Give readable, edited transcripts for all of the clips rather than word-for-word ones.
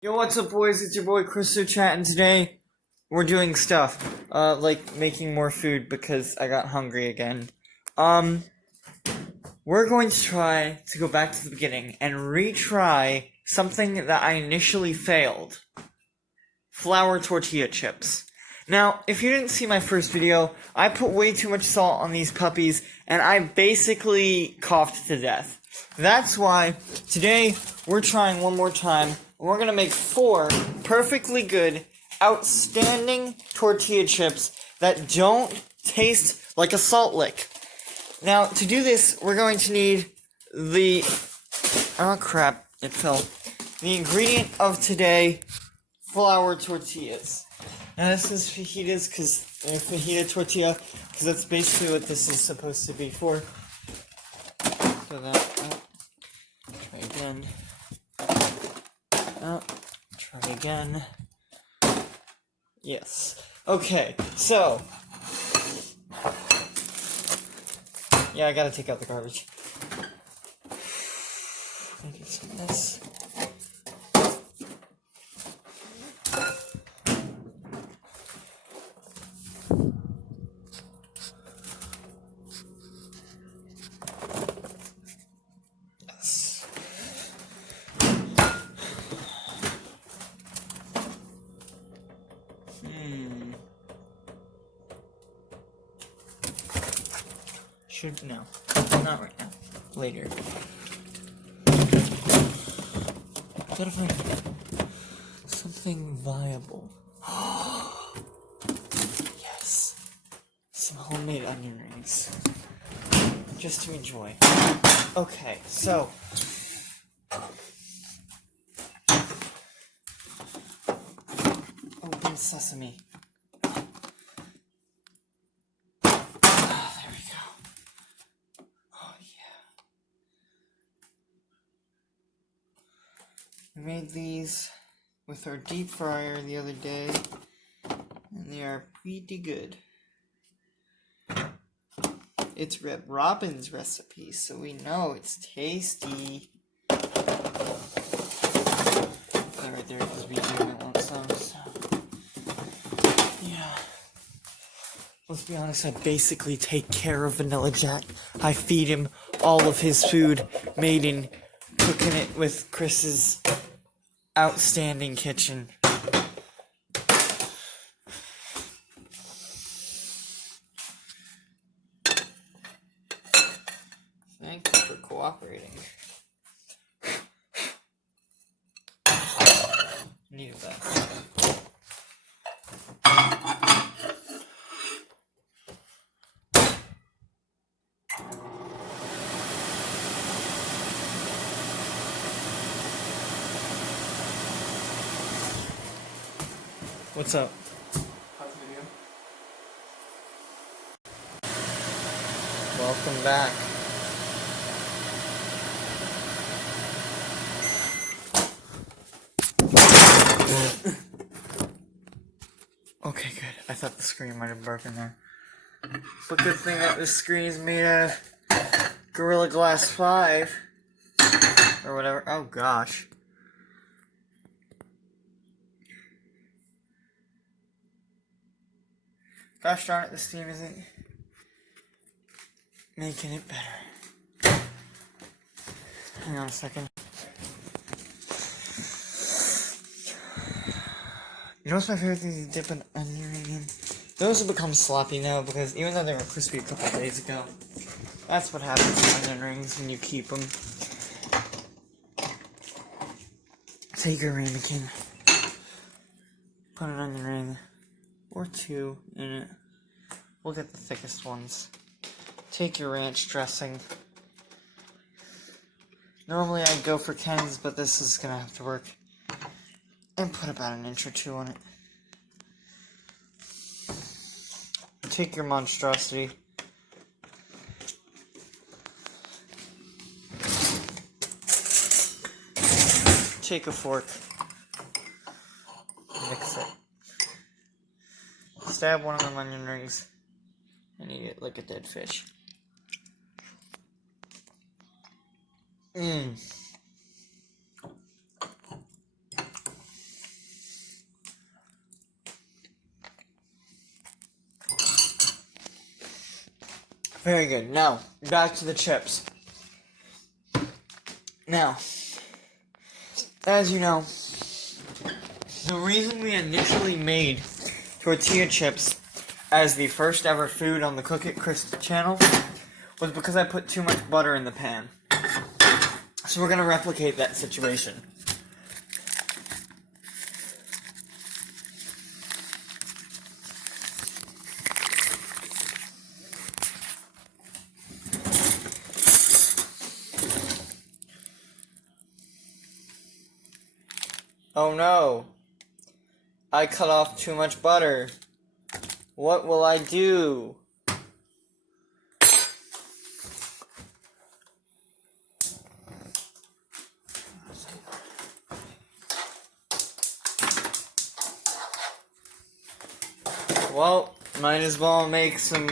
Yo, what's up, boys? It's your boy Christochat, and today we're doing stuff, like making more food because I got hungry again. We're going to try to go back to the beginning and retry something that I initially failed. Flour tortilla chips. Now, if you didn't see my first video, I put way too much salt on these puppies, and I basically coughed to death. That's why today we're trying one more time. We're gonna make 4 perfectly good, outstanding tortilla chips that don't taste like a salt lick. Now, to do this, we're going to need the... oh crap, it fell. The ingredient of today, flour tortillas. Now this is fajitas, fajita tortilla, because that's basically what this is supposed to be for. So that, try again. Try again. Yes. Okay, so. Yeah, I gotta take out the garbage. Maybe some of this. Yes. No, not right now. Later. Gotta find something viable. Yes. Some homemade onion rings. Just to enjoy. Okay, so. Open sesame. We made these with our deep fryer the other day, and they are pretty good. It's Red Robin's recipe, so we know it's tasty. That right there because we do want some, so. Yeah. Let's be honest, I basically take care of Vanilla Jack. I feed him all of his food made in cooking it with Chris's outstanding kitchen. Thank you for cooperating. Needed that. What's up? How's the video? Welcome back. Okay, good. I thought the screen might have broken there. But good thing that this screen is made out of Gorilla Glass 5. Or whatever. Oh gosh. Gosh darn it, this team isn't making it better. Hang on a second. You know what's my favorite thing to dip an onion ring in? Those have become sloppy now because even though they were crispy a couple days ago, that's what happens with onion rings when you keep them. Take a ramekin, put an onion ring or 2 in it. We'll get the thickest ones. Take your ranch dressing. Normally I'd go for Ken's, but this is gonna have to work. And put about an inch or 2 on it. Take your monstrosity. Take a fork. Mix it. Stab one of them onion rings and eat it like a dead fish. Very good. Now, back to the chips. Now, as you know, the reason we initially made tortilla chips as the first ever food on the Cook It Chris channel was because I put too much butter in the pan. So we're going to replicate that situation. Oh no! I cut off too much butter. What will I do? Well, might as well make some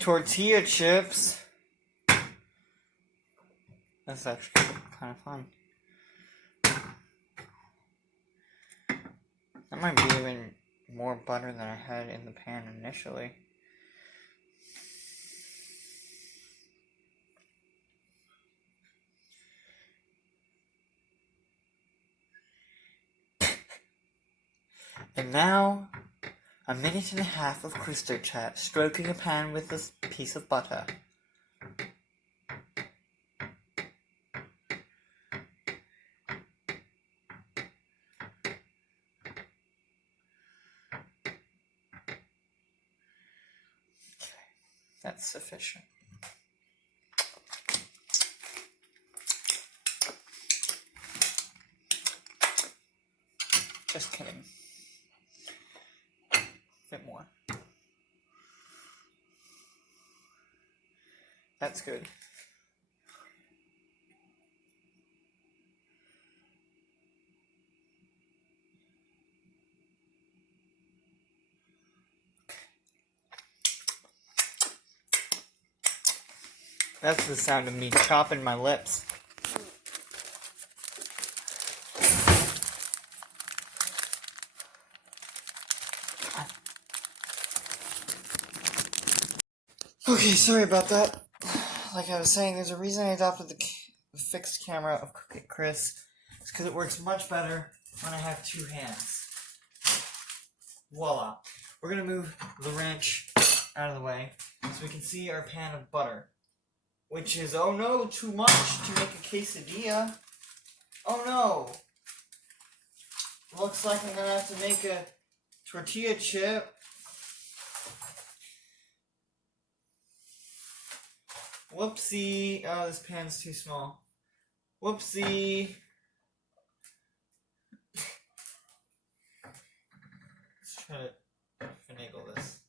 tortilla chips. That's actually kind of fun. That might be even more butter than I had in the pan initially. And now, a minute and a half of Christochat, stroking a pan with a piece of butter. That's sufficient. Just kidding. A bit more. That's good. That's the sound of me chopping my lips. Okay, sorry about that. Like I was saying, there's a reason I adopted the fixed camera of Cook It Chris. It's because it works much better when I have two hands. Voila. We're going to move the wrench out of the way so we can see our pan of butter. Which is, oh no, too much to make a quesadilla. Oh no. Looks like I'm going to have to make a tortilla chip. Whoopsie. Oh, this pan's too small. Whoopsie. Let's try to finagle this.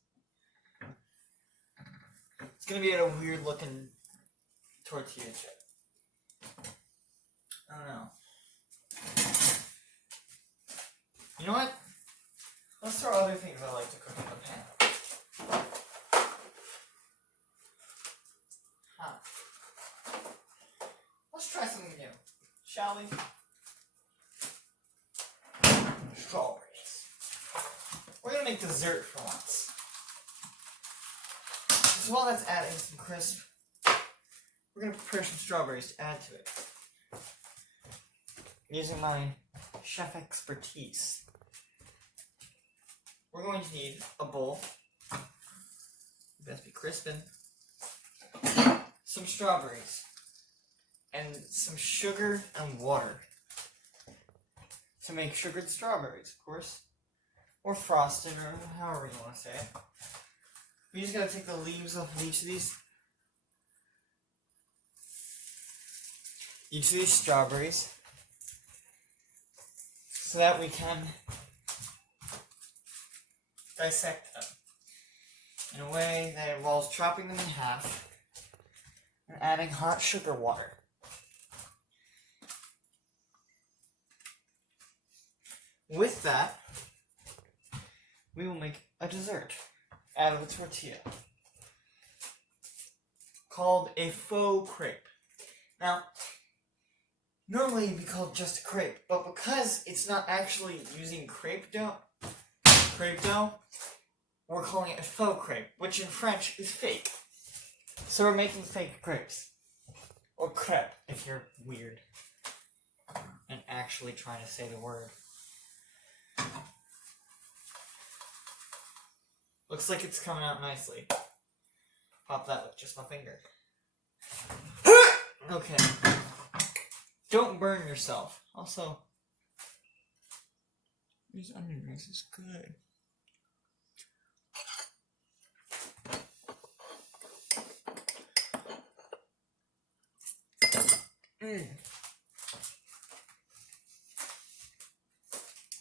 It's going to be a weird looking tortilla chip. I don't know. You know what? Let's throw other things I like to cook in the pan. Huh. Let's try something new, shall we? Strawberries. We're gonna make dessert for once. So while that's adding some crisp, we're going to prepare some strawberries to add to it. Using my chef expertise. We're going to need a bowl. It best be crispin. Some strawberries. And some sugar and water. To make sugared strawberries, of course. Or frosted, or however you want to say it. We just gotta take the leaves off of each of these. Each of these strawberries, so that we can dissect them in a way that involves chopping them in half and adding hot sugar water. With that, we will make a dessert out of a tortilla called a faux crepe. Now, normally it'd be called just a crepe, but because it's not actually using crepe dough, we're calling it a faux crepe, which in French is fake. So we're making fake crepes. Or crepe, if you're weird. And actually trying to say the word. Looks like it's coming out nicely. Pop that with just my finger. Okay. Don't burn yourself. Also, this onion rings is good.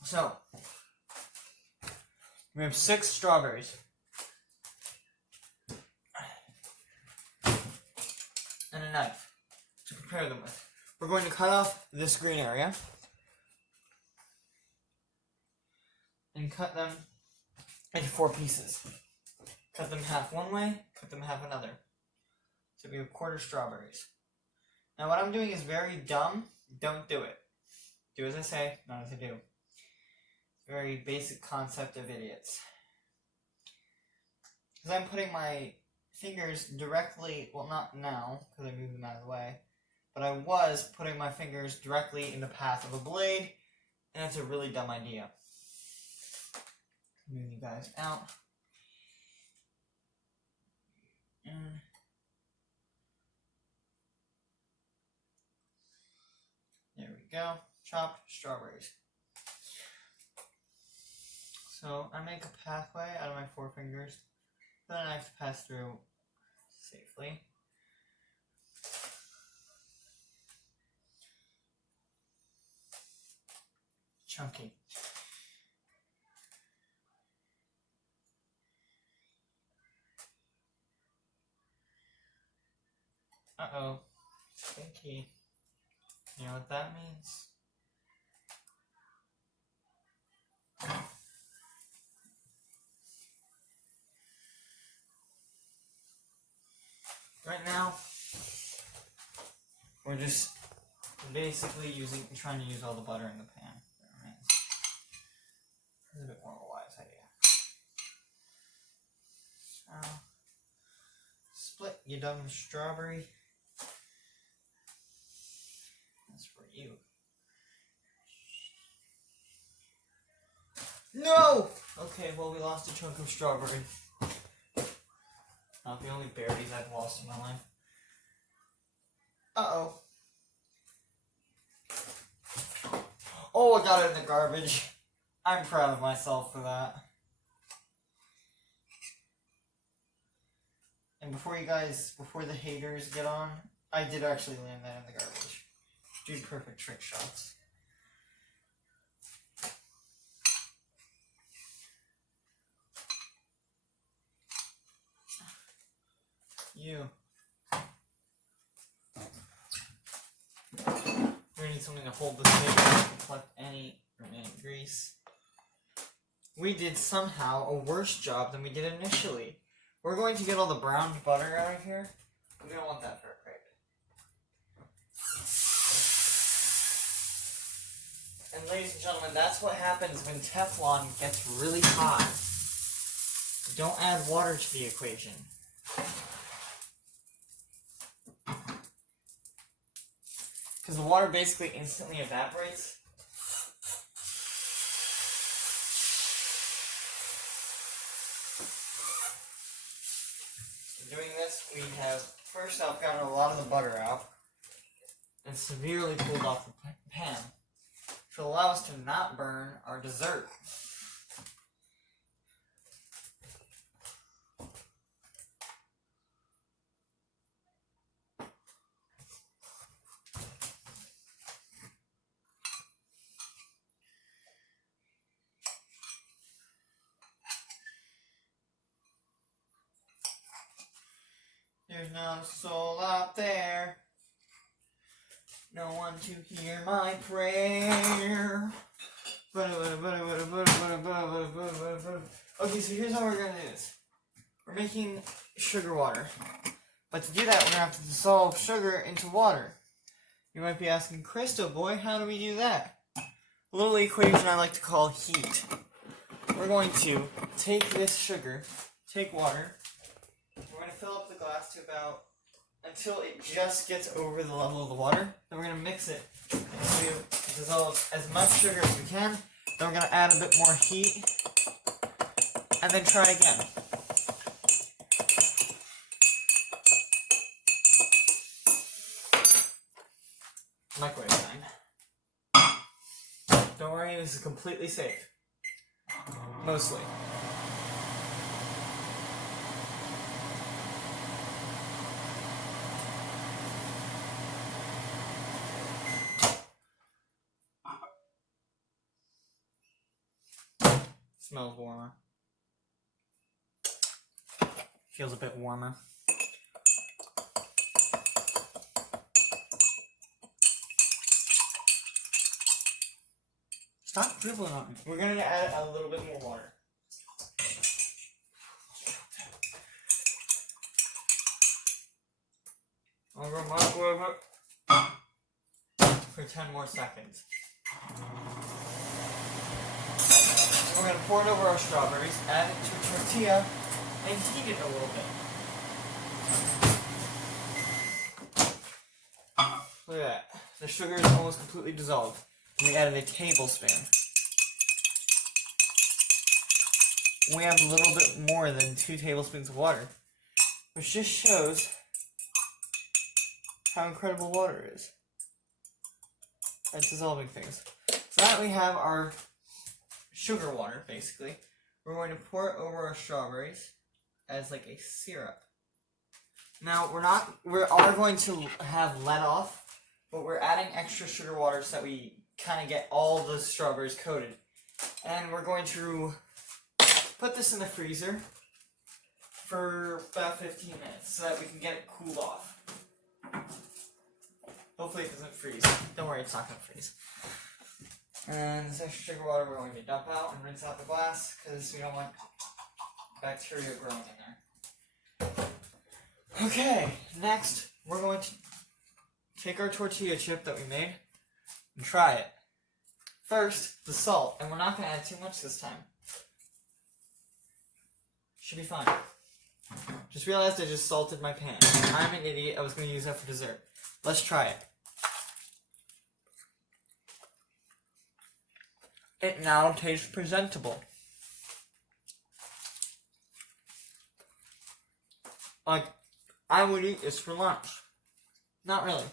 So, we have 6 strawberries. And a knife to prepare them with. We're going to cut off this green area. And cut them into 4 pieces. Cut them half one way, cut them half another. So we have quarter strawberries. Now what I'm doing is very dumb. Don't do it. Do as I say, not as I do. Very basic concept of idiots. Because I'm putting my fingers directly, well not now, because I moved them out of the way, but I was putting my fingers directly in the path of a blade, and that's a really dumb idea. Move you guys out. And there we go. Chopped strawberries. So I make a pathway out of my 4 fingers. Then I have to pass through safely. Chunky. Uh-oh. Stinky. You know what that means? Right now, we're just basically trying to use all the butter in the pan. It's a bit more of a wise idea. So, split your dumb strawberry. That's for you. No! Okay, well, we lost a chunk of strawberry. Not the only berries I've lost in my life. Uh-oh. Oh, I got it in the garbage. I'm proud of myself for that. And before the haters get on, I did actually land that in the garbage. Dude, perfect trick shots. You. We need something to hold this thing to collect any remaining grease. We did somehow a worse job than we did initially. We're going to get all the browned butter out of here. We don't want that for a crepe. And ladies and gentlemen, that's what happens when Teflon gets really hot. Don't add water to the equation. Because the water basically instantly evaporates. Doing this, we have first off gotten a lot of the butter out and severely cooled off the pan, which will allow us to not burn our dessert. There's no soul out there, no one to hear my prayer. Okay, so here's how we're gonna do this. We're making sugar water. But to do that, we're gonna have to dissolve sugar into water. You might be asking, Christo boy, how do we do that? A little equation I like to call heat. We're going to take this sugar, take water, We're going to fill up the glass to about until it just gets over the level of the water. Then we're going to mix it to dissolve as much sugar as we can. Then we're going to add a bit more heat and then try again. Microwave time. Don't worry, this is completely safe. Mostly. Smells warmer. Feels a bit warmer. Stop dribbling on me. We're going to add a little bit more water. I'll microwave it for 10 more seconds. We're going to pour it over our strawberries, add it to a tortilla, and heat it a little bit. Look at that. The sugar is almost completely dissolved. And we added a tablespoon. We have a little bit more than 2 tablespoons of water, which just shows how incredible water is at dissolving things. So now that we have our sugar water, basically, we're going to pour it over our strawberries as like a syrup. Now we are going to have let off, but we're adding extra sugar water so that we kind of get all the strawberries coated. And we're going to put this in the freezer for about 15 minutes so that we can get it cooled off. Hopefully it doesn't freeze. Don't worry, it's not going to freeze. And this extra sugar water we're going to dump out and rinse out the glass because we don't want bacteria growing in there. Okay, next we're going to take our tortilla chip that we made and try it. First, the salt, and we're not going to add too much this time. Should be fine. Just realized I just salted my pan. I'm an idiot. I was going to use that for dessert. Let's try it. It now tastes presentable. Like, I would eat this for lunch. Not really.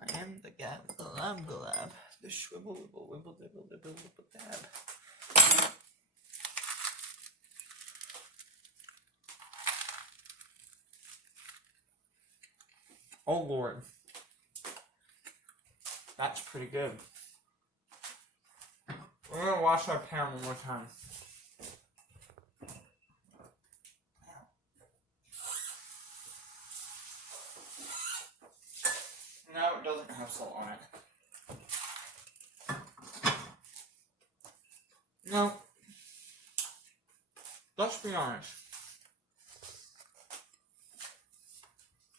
I am the gab, the lab, the shwibble, wibble, wibble, dibble, dibble, dibble, dab. Oh Lord. That's pretty good. We're gonna wash our pan one more time. Now it doesn't have salt on it. No. Let's be honest.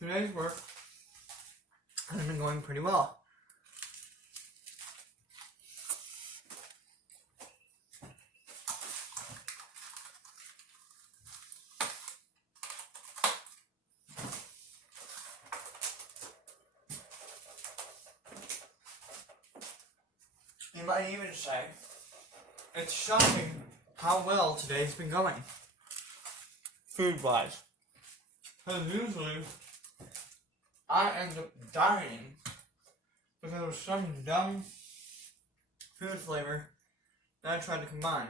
Today's work has been going pretty well. You might even say, it's shocking how well today's been going, food-wise. Because usually, I end up dying because of some dumb food flavor that I tried to combine.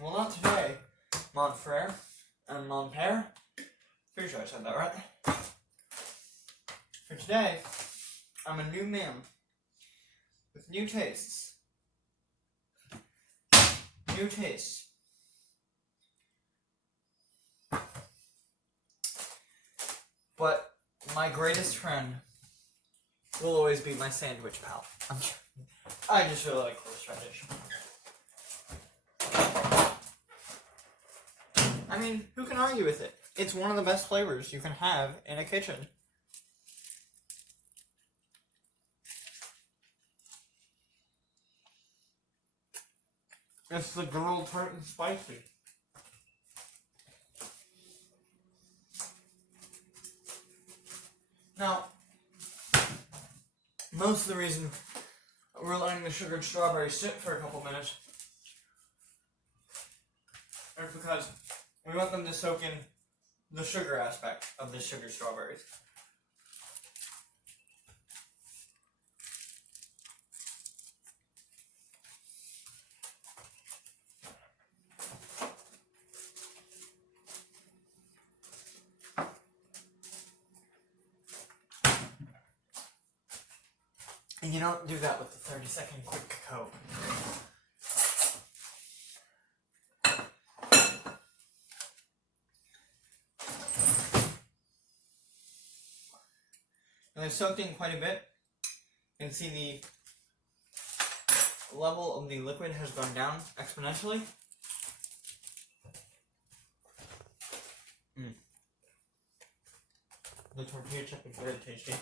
Well, not today, mon frere and mon pere. Pretty sure I said that right. For today, I'm a new man with new tastes. New tastes. But my greatest friend will always be my sandwich pal. I just really like horseradish. I mean, who can argue with it? It's one of the best flavors you can have in a kitchen. It's the grilled tart and spicy. Now, most of the reason we're letting the sugared strawberries sit for a couple minutes is because we want them to soak in the sugar aspect of the sugared strawberries. And you don't do that with the 30-second quick coat. And they've soaked in quite a bit. You can see the level of the liquid has gone down exponentially. The tortilla chip is very tasty.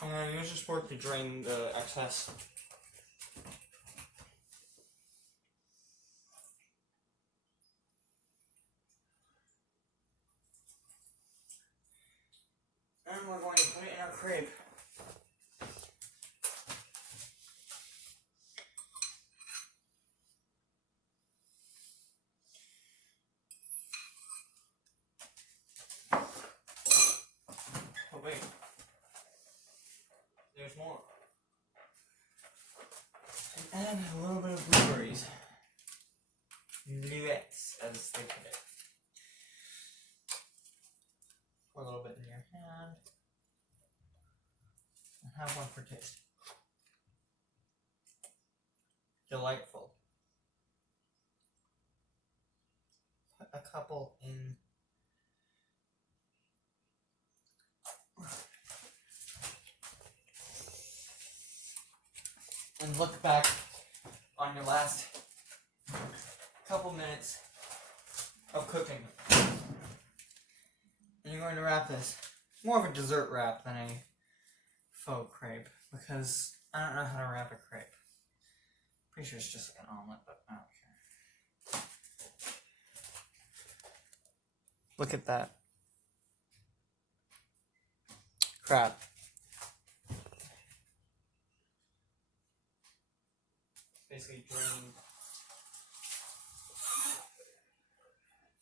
I'm going to use this fork to drain the excess. And we're going to put it in our crepe. Oh wait. There's more. And add a little bit of blueberries. Bluettes, as they put it. Pour a little bit in your hand. And have one for taste. Delightful. Put a couple in. And look back on your last couple minutes of cooking. And you're going to wrap this. It's more of a dessert wrap than a faux crepe, because I don't know how to wrap a crepe. Pretty sure it's just like an omelet, but I don't care. Look at that. Crap. Basically drained.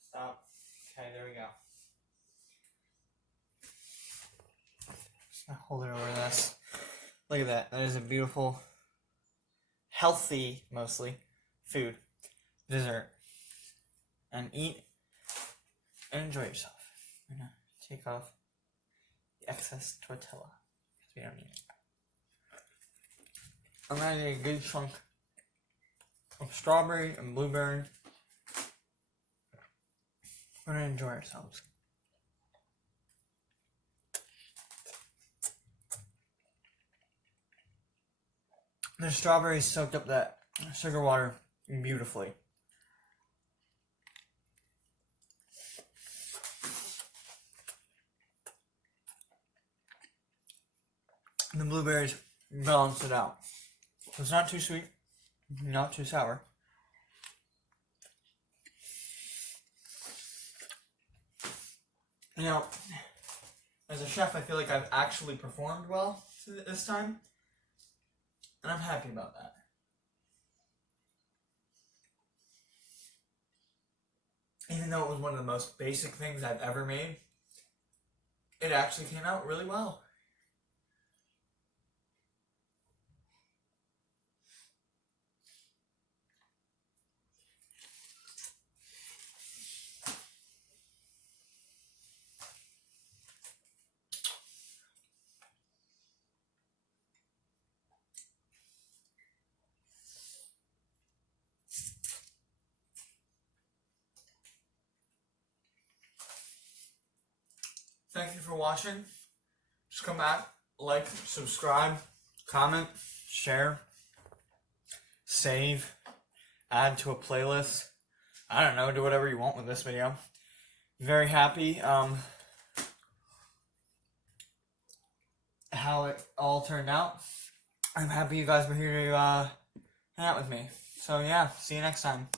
Stop. Okay, there we go. Just gonna hold it over this. Look at that. That is a beautiful, healthy, mostly, food. Dessert. And eat and enjoy yourself. I'm gonna take off the excess tortilla, because we don't need it. I'm gonna get a good chunk of strawberry and blueberry. We're gonna enjoy ourselves. The strawberries soaked up that sugar water beautifully. And the blueberries balance it out. So it's not too sweet, not too sour. You know, as a chef, I feel like I've actually performed well this time, and I'm happy about that. Even though it was one of the most basic things I've ever made, it actually came out really well. Thank you for watching. Just come back, like, subscribe, comment, share, save, add to a playlist. I don't know, do whatever you want with this video. very happy how it all turned out. I'm happy you guys were here to hang out with me. So yeah, see you next time.